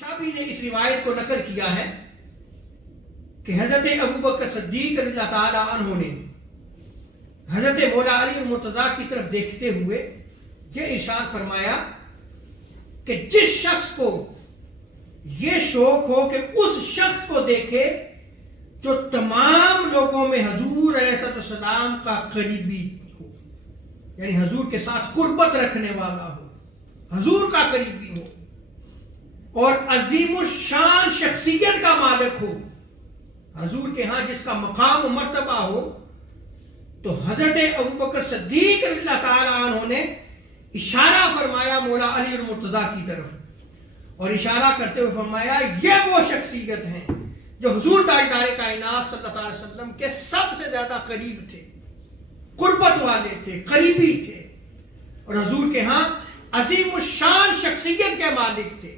शाबी ने इस रिवायत को नकल किया है कि हजरत अबू बकर सिद्दीक रज़ियल्लाहु ताला अन्हु ने हजरत मौला अली मुर्तजा की तरफ देखते हुए ये इरशाद फरमाया कि जिस शख्स को ये शौक हो कि उस शख्स को देखे जो तमाम लोगों में हजूर अलैहिस्सलाम का करीबी हो, यानी हजूर के साथ कुर्बत रखने वाला हो, हजूर का करीबी हो और अजीम शान शख्सियत का मालिक हो, हजूर के यहां जिसका मकाम और मर्तबा हो, तो हजरत अबू बकर सिद्दीक रज़ियल्लाहु ताला अन्हु ने इशारा फरमाया मौला अली मुर्तजा की तरफ और इशारा करते हुए फरमाया ये वो शख्सियत हैं जो हुजूर ताजदार कायनात सल्लल्लाहु अलैहि वसल्लम के सबसे ज्यादा करीब थे, कुर्बत वाले थे, करीबी थे और हुजूर के यहां अजीम शान शख्सियत के मालिक थे।